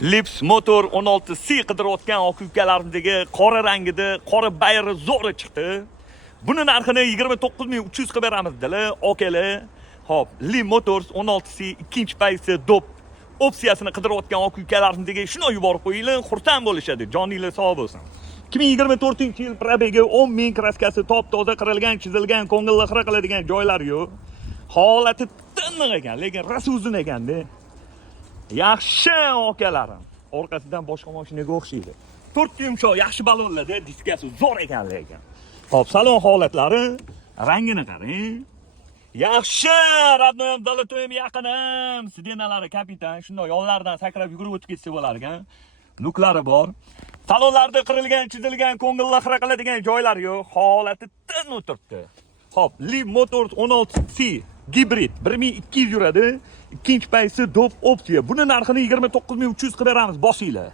Lips motor 16C qidirayotgan aka ukalarimizga qora rangida, qora bayri zo'ri chiqdi. Buni narxini 29300 qilib beramiz dedilar, okalar. Xo'p, Lips Motors 16C ikkinchi paysi dop opsiyasini qidirayotgan aka ukalarimizga shuni yuborib qo'yinglar, xursand bo'lishadi. Joninglar sog' bo'lsin. 2024-yil probegi 10,000 kraskasi top-toza qirilgan, chizilgan, ko'ngilli xira qiladigan joylar yo'q. Holati tiniq ekan, lekin rosa uzun ekanda. Yaxshi okalarim. Orqasidan boshqa mashinaga o'xshaydi. 4 yumshoq, yaxshi balonlarda, diskasi zo'r ekan lekin. Hop, salon holatlari, rangini qarang. Yaxshi, radnoyam dalatoyim yaqinim. Sidenalari kapitan, shunday yo'llardan sakrab yugurib o'tib ketsa bo'lar ekan. Nuklari bor. Salonlarda qirilgan, chizilgan, ko'ngilli xira qiladigan joylar yo'q. Holati tin o'tiribdi. Hop, Lips Motors 16C gibrid 1200 yuradi. Ikkinchi paysi dop opsiya. Buni narxini 29300 qilib beramiz, bosinglar.